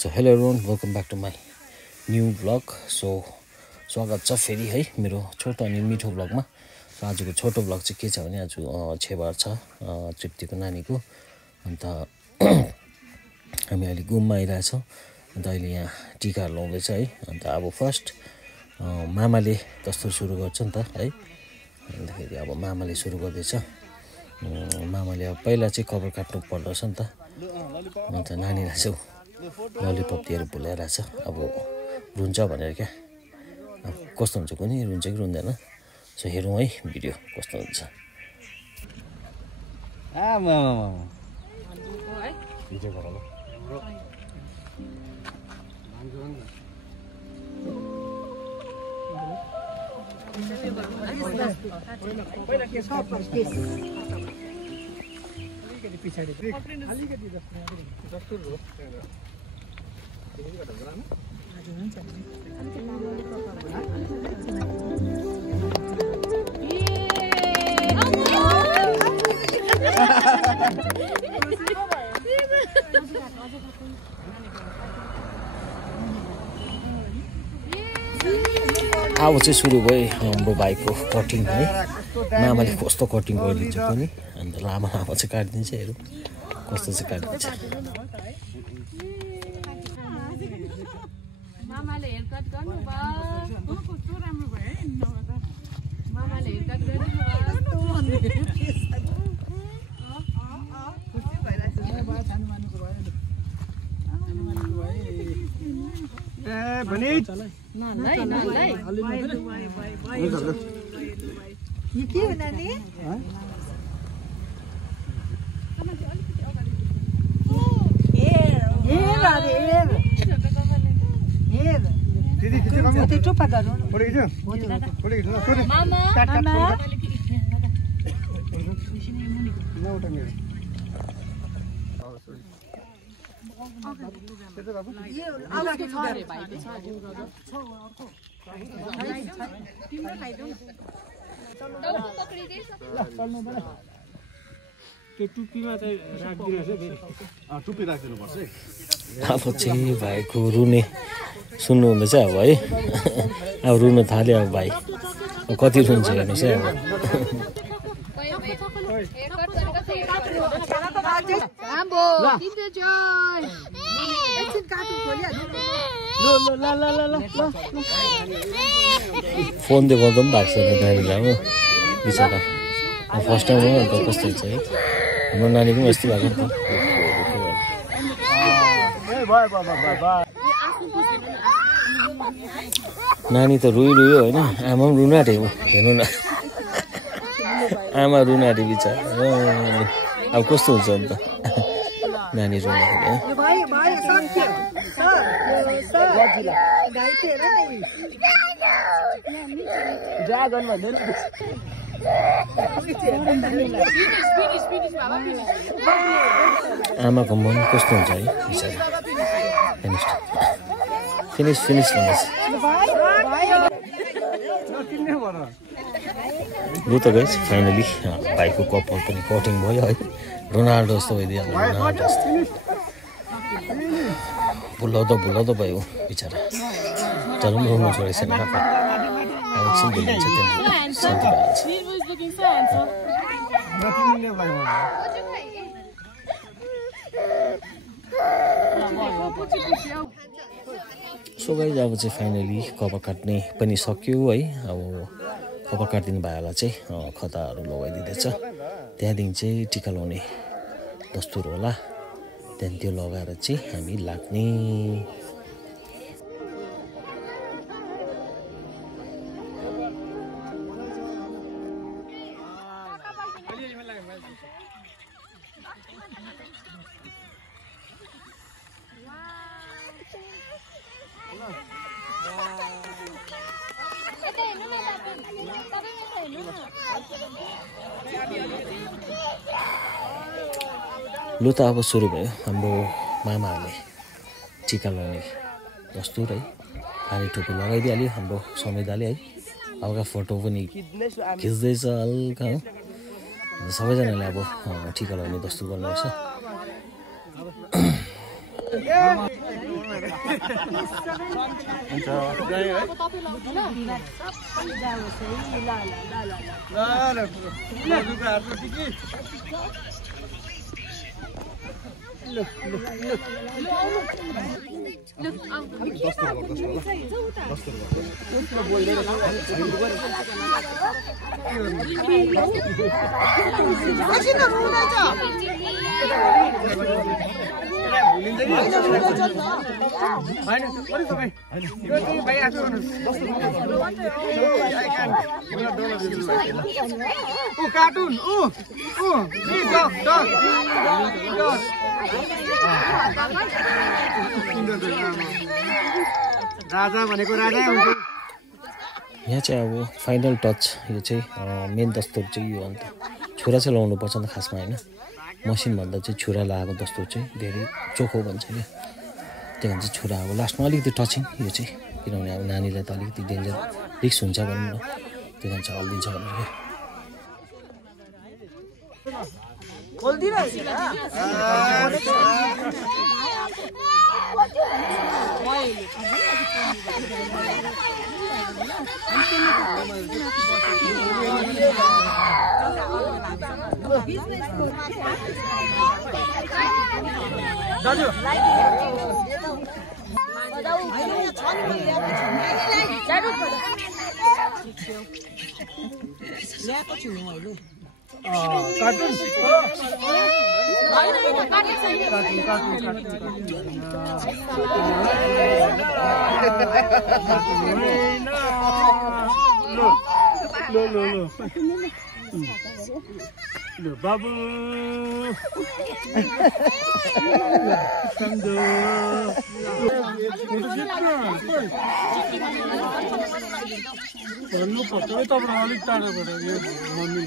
So hello everyone, welcome back to my new vlog. So स्वागत छ फेरि है मेरो छोटो अनि मिठो भ्लगमा। र आजको छोटो भ्लग चाहिँ के छ भने आज छेबार छ तृप्तिको नानीको। अन्त हामी अहिले घुममा आइरहेछौँ। अन्त अहिले यहाँ टिका लाउँदैछ है। अन्त अब फर्स्ट मामाले कस्तो सुरु गर्छ नि त है। अन्तखेरि अब मामाले सुरु गर्दैछ। मामाले अब पहिला चाहिँ कभर काट्नु पर्दछ नि त। अन्त नानीलाई चाहिँ ललिपप दिएर बोलाइरहेछ। अब रुन्छ भनेर क्या। कस्तो हुन्छ कुनै रुन्छ कि रुन्दैन। सो हेरौँ है भिडियो कस्तो हुन्छ। अब चाहिँ सुरु भयो हाम्रो भाइको कटिङ है। मामाले कस्तो कटिङ गरिदिन्छ पनि। अन्त लामो लामो चाहिँ काटिदिन्छ। हेरौँ कस्तो चाहिँ काटिदिन्छ। मामाले हेयरकट गर्नु भयो। कस्तो राम्रो भयो है। मामाले हेयरकट गर्नु के हो नानी? चुप्पा गरौँ। अब चाहिँ भाइको रुने सुन्नुहुँदैछ अब है। अब रुन थाल्यो अब भाइ। कति रुन्छ हेर्नुहोस् है अब। फोन देखाउँदा पनि भाग्छ नानीलाई हो बिचरा। फर्स्ट टाइम हो अन्त कस्तो हुन्छ है। हाम्रो नानीको पनि यस्तो भएको नि त। नानी त रोइरह्यो होइन। आमा पनि रुन आँट्यो हेर्नु न। आमा रुन आँट्यो बिचरा। अब कस्तो हुन्छ अन्त नानी रुँदाखेरि है। आमाको मन कस्तो हुन्छ है बिचरा। फिनिस फिनिस भन्दैछ। लु त गइस फाइनली भाइको कपाल पनि कटिङ भयो है। रोनाल्डो जस्तो भइदिइहाल्यो। रोनाल्डो जस्तो भुलाउँदो भयो बिचरा। तर पनि रुनु छोडेको छैन। एकछिन भुलिन्छ त्यहाँदेखि शान्ति भइहाल्छ। सो गाइज अब चाहिँ फाइनली कपाल काट्ने पनि सक्यो है। अब कपाल काटिदिनु भएला चाहिँ खताहरू लगाइदिँदैछ। त्यहाँदेखि चाहिँ टिका लाउने दस्तुर होला। त्यहाँदेखि त्यो लगाएर चाहिँ हामी लाग्ने। लु त अब सुरु भयो हाम्रो मामाहरूले टिका लाउने दस्तुर है। पानी टोपी लगाइदिइहाल्यो हाम्रो समिताले है। हल्का फोटो पनि खिच्दैछ हल्का हो। सबैजनाले अब टिका लाउने दस्तुर गर्नुपर्छ। कार्टुन राजा भनेको राजै हुन्छ। यहाँ चाहिँ अब फाइनल टच यो चाहिँ मेन दस्तुर चाहिँ यो अन्त छुरा चाहिँ लाउनु पर्छ नि त खासमा हैन। मसिनभन्दा चाहिँ छुरा लगाएको दस्तुर चाहिँ धेरै चोखो भन्छ क्या। त्यही भन्छ छुरा अब लास्टमा अलिकति टचिङ यो चाहिँ, किनभने अब नानीलाई त अलिकति डेन्जर रिस्क हुन्छ भनौँ न, त्यही भन्छ हल्दिन्छ भनेर क्या। बाबु भन्नु पर्छ है तपाईँ अलिक टाढोबाट यो मम्मी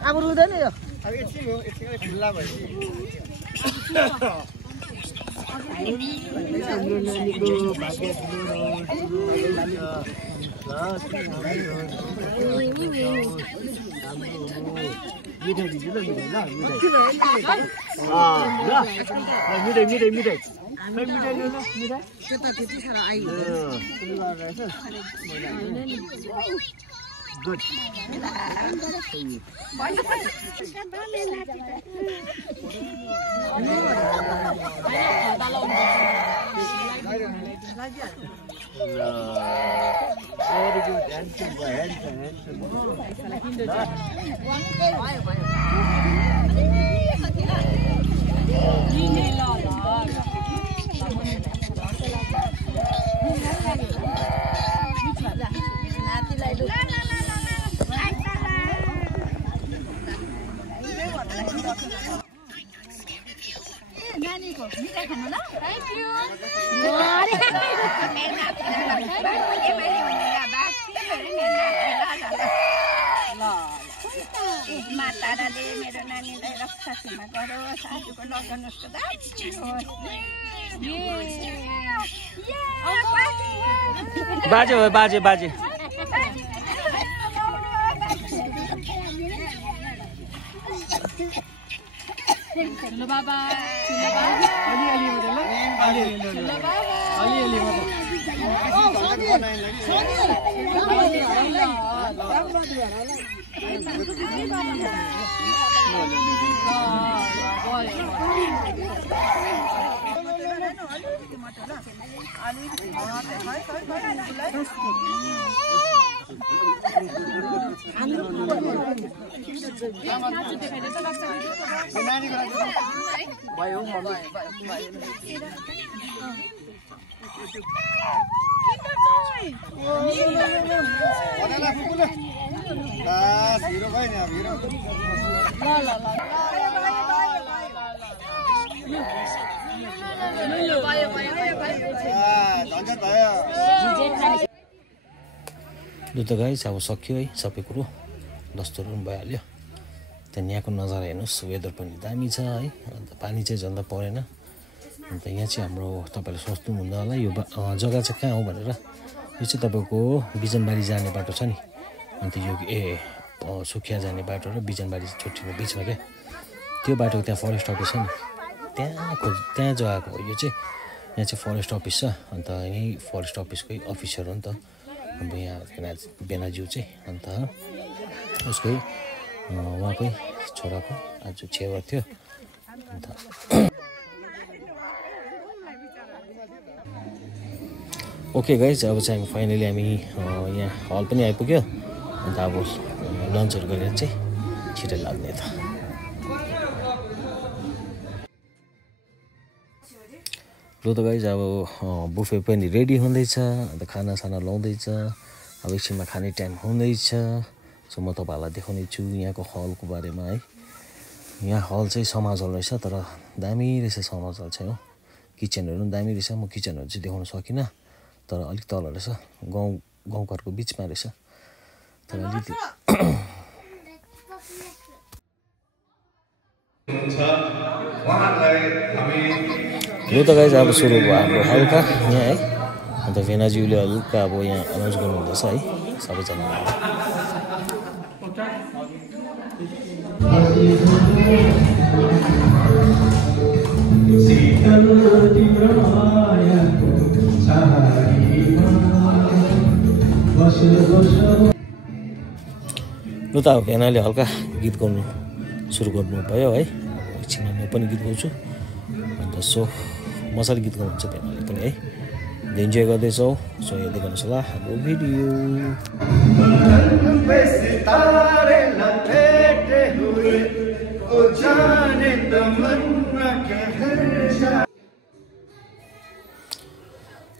अब रुँदैन यो अब एकछिन हो, एकछिन खुल्ला भयो। हाम्रो नानीको भाग्य Good. Very good. Handsome boy. नानीको मिठाई खानु ल। Thank you. माताराले मेरो नानीलाई रक्षा सेवा गरोस्, आजको लगन बाजे हो बाजे बाजे ल बाबा लु त गाइस अब सक्यो है सबै कुरो दस्तुरहरू पनि भइहाल्यो त्यहाँ यहाँको नजारा हेर्नुहोस् वेदर पनि दामी छ है अन्त पानी चाहिँ झन्डै परेन अन्त यहाँ चाहिँ हाम्रो तपाईँले सोच्नुहुन्न होला यो जग्गा चाहिँ कहाँ हो भनेर। यो चाहिँ तपाईँको बिजनबारी जाने बाटो छ नि, अन्त यो सुखिया जाने बाटो र बिजनबारी छुट्टिने बिचमा क्या त्यो बाटोको त्यहाँ फरेस्ट अफिस छ नि, त्यहाँ जग्गाको हो यो चाहिँ। यहाँ चाहिँ फरेस्ट अफिस छ, अन्त यहीँ फरेस्ट अफिसकै अफिसर हो नि त अब यहाँ बेनाज्यू चाहिँ। अन्त उसकै उहाँकै छोराको आज छेवा थियो। अन्त ओके गाइज, अब चाहिँ फाइनली हामी यहाँ हल पनि आइपुग्यो। अन्त अब लन्चहरू गरेर चाहिँ छिटो लाग्ने त। ल त गाइज, अब बुफे पनि रेडी हुँदैछ, अन्त खानासाना लाउँदैछ। अब एकछिनमा खाने टाइम हुँदैछ। सो म तपाईँहरूलाई देखाउने छु यहाँको हलको बारेमा है। यहाँ हल चाहिँ समाज हल रहेछ, तर दामी रहेछ समाज हल चाहिँ हो। किचनहरू पनि दामी रहेछ। म किचनहरू चाहिँ देखाउन सकिनँ, तर अलिक तल रहेछ, गाउँघरको बिचमा रहेछ। तर अलिकति यो त गाइज अब सुरु भयो हाम्रो हल्का यहाँ है। अन्त भेनाज्यूले हल्का अब यहाँ अनाउन्स गर्नुहुँदैछ है सबैजना। लु त अब भेनाले हल्का गीत गाउनु सुरु गर्नु भयो है। अब एकछिनमा म पनि गीत गाउँछु। अन्त सो मजाले गीत गाउनुहुन्छ भेनाले पनि है। इन्जोय गर्दैछौ। सो हेर्दै गर्नुहोस् होला हाम्रो भिडियो।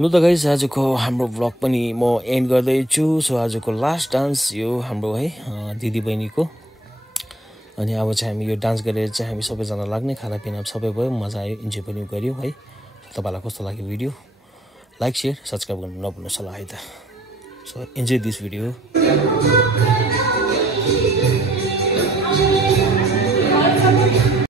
लु त गाइस, आजको हाम्रो भ्लग पनि म एन्ड गर्दैछु। सो आजको लास्ट डान्स यो हाम्रो है दिदी बहिनीको। अनि अब चाहिँ हामी यो डान्स गरेर चाहिँ हामी सबैजना लाग्ने, खानापिना सबै भयो, मजा आयो, इन्जोय पनि गऱ्यौँ है। तपाईँलाई कस्तो लाग्यो भिडियो? लाइक सेयर सब्सक्राइब गर्नु नभुल्नुहोस् होला है त। So enjoy this video.